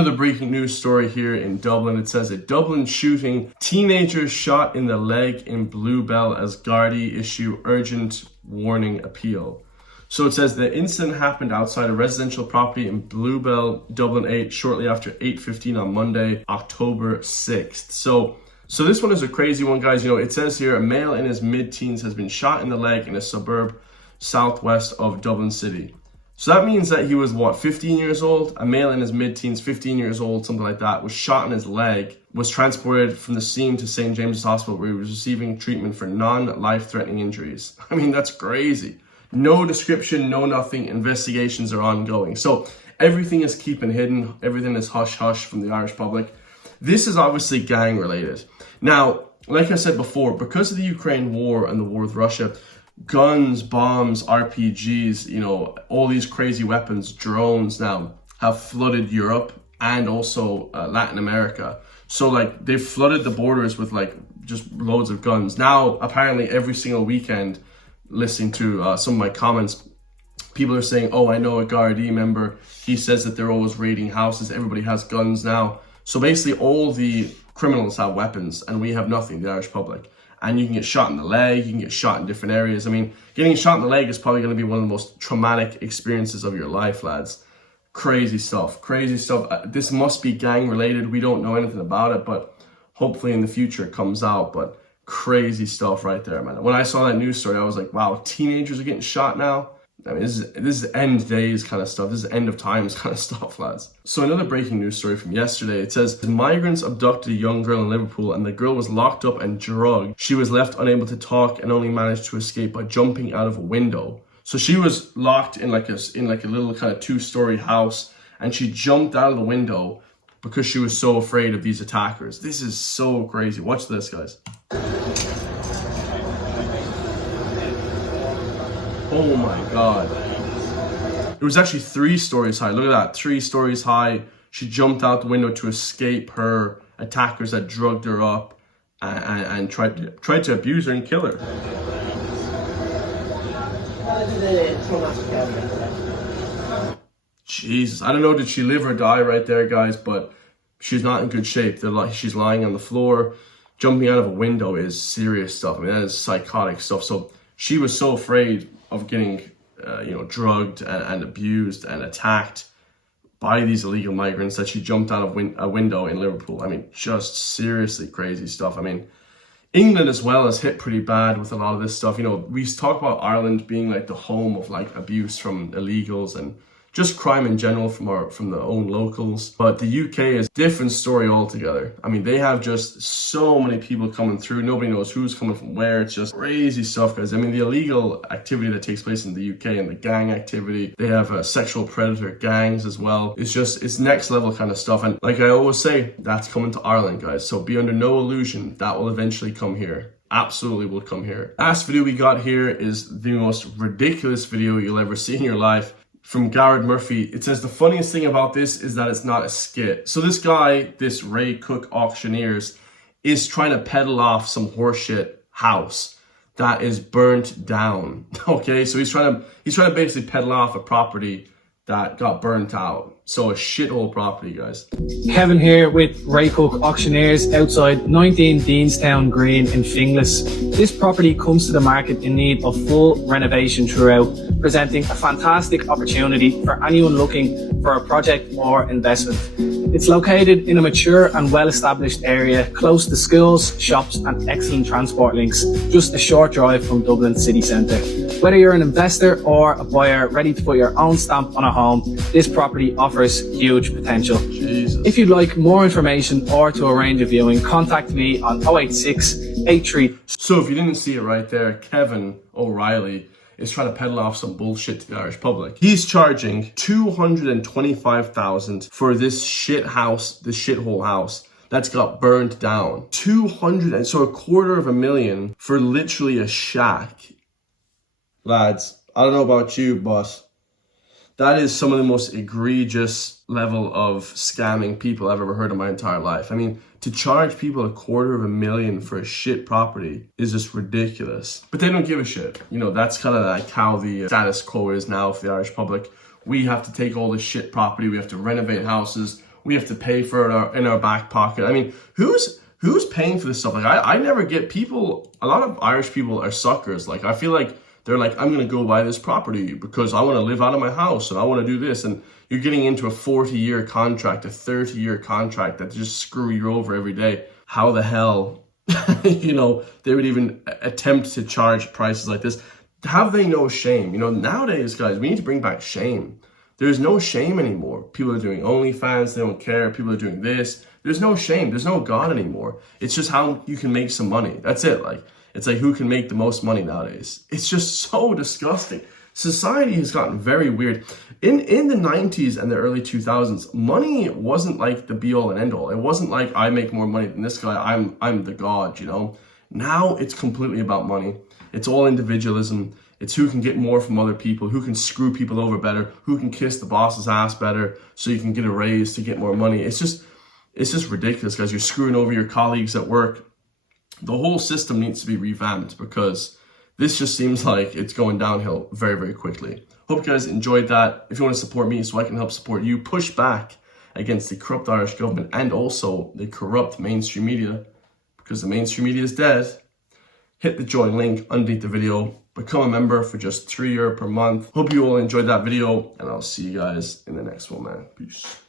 Another breaking news story here in Dublin. It says a Dublin shooting, teenagers shot in the leg in Bluebell as Gardaí issue urgent warning appeal. So it says the incident happened outside a residential property in Bluebell, Dublin 8, shortly after 8:15 on Monday, October 6th. So this one is a crazy one, guys. You know, it says here a male in his mid-teens has been shot in the leg in a suburb southwest of Dublin City. So that means that he was, what, 15 years old? A male in his mid-teens, 15 years old, something like that, was shot in his leg, was transported from the scene to St. James's Hospital where he was receiving treatment for non-life-threatening injuries. I mean, that's crazy. No description, no nothing. Investigations are ongoing. So everything is keeping hidden. Everything is hush-hush from the Irish public. This is obviously gang-related. Now, like I said before, because of the Ukraine war and the war with Russia, guns, bombs, RPGs, you know, all these crazy weapons, drones now have flooded Europe and also Latin America. So like they've flooded the borders with like just loads of guns. Now, apparently every single weekend, listening to some of my comments, people are saying, oh, I know a Gardaí member. He says that they're always raiding houses. Everybody has guns now. So basically all the criminals have weapons and we have nothing, the Irish public. And you can get shot in the leg, you can get shot in different areas. I mean, getting shot in the leg is probably going to be one of the most traumatic experiences of your life, lads. Crazy stuff, crazy stuff. This must be gang related. We don't know anything about it, but hopefully in the future it comes out. But crazy stuff right there, man. When I saw that news story, I was like, wow, teenagers are getting shot now? I mean, this is end days kind of stuff. This is end of times kind of stuff, lads. So another breaking news story from yesterday. It says, migrants abducted a young girl in Liverpool and the girl was locked up and drugged. She was left unable to talk and only managed to escape by jumping out of a window. So she was locked in like a little kind of 2-story house and she jumped out of the window because she was so afraid of these attackers. This is so crazy. Watch this, guys. Oh my God. It was actually 3 stories high. Look at that, 3 stories high. She jumped out the window to escape her attackers that drugged her up and tried to abuse her and kill her. Jesus, I don't know, did she live or die right there, guys, but she's not in good shape. She's lying on the floor. Jumping out of a window is serious stuff. I mean, that is psychotic stuff. So she was so afraid of getting, drugged and abused and attacked by these illegal migrants that she jumped out of a window in Liverpool. I mean, just seriously crazy stuff. I mean, England as well is hit pretty bad with a lot of this stuff. You know, we talk about Ireland being like the home of like abuse from illegals and just crime in general from the own locals. But the UK is a different story altogether. I mean, they have just so many people coming through. Nobody knows who's coming from where. It's just crazy stuff, guys. I mean, the illegal activity that takes place in the UK and the gang activity, they have sexual predator gangs as well. It's next level kind of stuff. And like I always say, that's coming to Ireland, guys. So be under no illusion that will eventually come here. Absolutely will come here. Last video we got here is the most ridiculous video you'll ever see in your life. From Garrett Murphy. It says the funniest thing about this is that it's not a skit. So this guy, this Ray Cook Auctioneers, is trying to peddle off some horseshit house that is burnt down. Okay, so he's trying to basically peddle off a property that got burnt out. So a shithole property, guys. Kevin here with Ray Cook Auctioneers outside 19 Deanstown Green in Finglas. This property comes to the market in need of full renovation throughout, presenting a fantastic opportunity for anyone looking for a project or investment. It's located in a mature and well-established area, close to schools, shops and excellent transport links, just a short drive from Dublin city centre. Whether you're an investor or a buyer ready to put your own stamp on a home, this property offers huge potential. Jesus. If you'd like more information or to arrange a viewing, contact me on 086 83. So if you didn't see it right there, Kevin O'Reilly is trying to peddle off some bullshit to the Irish public. He's charging $225,000 for this shit house, this shithole house that's got burned down. $200,000, so $250,000 for literally a shack. Lads, I don't know about you, but that is some of the most egregious level of scamming people I've ever heard in my entire life. I mean, to charge people $250,000 for a shit property is just ridiculous. But they don't give a shit. You know, that's kind of like how the status quo is now for the Irish public. We have to take all this shit property, we have to renovate houses, we have to pay for it in our back pocket. I mean, who's paying for this stuff? Like, I never get people. A lot of Irish people are suckers. Like, I feel like they're like, I'm going to go buy this property because I want to live out of my house and I want to do this. And you're getting into a 40-year contract, a 30-year contract that just screw you over every day. How the hell, you know, they would even attempt to charge prices like this? Have they no shame? You know, nowadays, guys, we need to bring back shame. There's no shame anymore. People are doing OnlyFans. They don't care. People are doing this. There's no shame. There's no God anymore. It's just how you can make some money. That's it. Like, it's like who can make the most money nowadays. It's just so disgusting. Society has gotten very weird. In the 90s and the early 2000s, money wasn't like the be all and end all. It wasn't like I make more money than this guy. I'm the God, you know. Now it's completely about money. It's all individualism. It's who can get more from other people, who can screw people over better, who can kiss the boss's ass better so you can get a raise to get more money. It's just ridiculous, guys. You're screwing over your colleagues at work. The whole system needs to be revamped because this just seems like it's going downhill very, very quickly. Hope you guys enjoyed that. If you want to support me so I can help support you, push back against the corrupt Irish government and also the corrupt mainstream media, because the mainstream media is dead, hit the join link underneath the video. Become a member for just €3 per month. Hope you all enjoyed that video, and I'll see you guys in the next one, man. Peace.